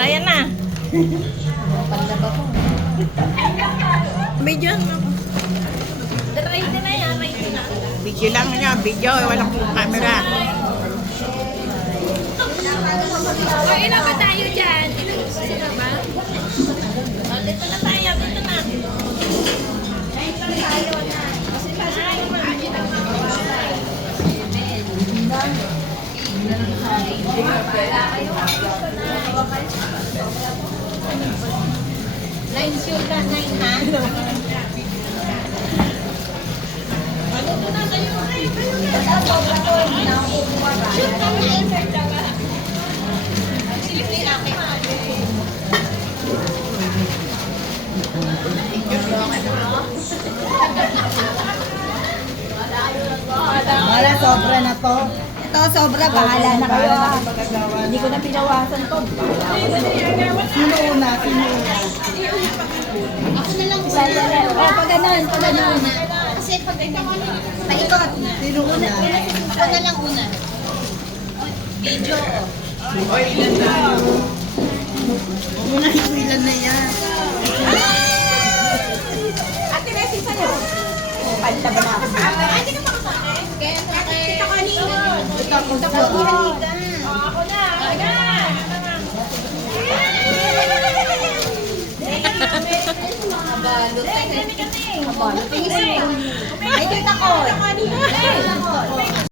Ayan na. Pandaba ko. Video na. Ready na yan, ready na. Video lang niya, video. Walang camera. O, ilan ba tayo dyan? Ilan sila ba? O, dito na tayo, dito na. Nine sure ka, nine ha? Wala, sobra na to. Ito, sobra. Bahala na kayo. Hindi ko na pinawasan to. Sino una? Sino una? Ako na lang Isa na lang. O, pag ganun, pag ganun. Kasi pag Paikot. Sino una? ako na lang una. Video. Oy, ilan na? Muna, ilan na yan. Ate Messi sa'yo. Palta ba na ako? Ay, hindi ka pa kasama. Kaya kita ko kanina. Ito ako sa Halika. Ako na, ako na. Nabalot. Dami kasi. Aba, Ay, ay, kita ko. kanina.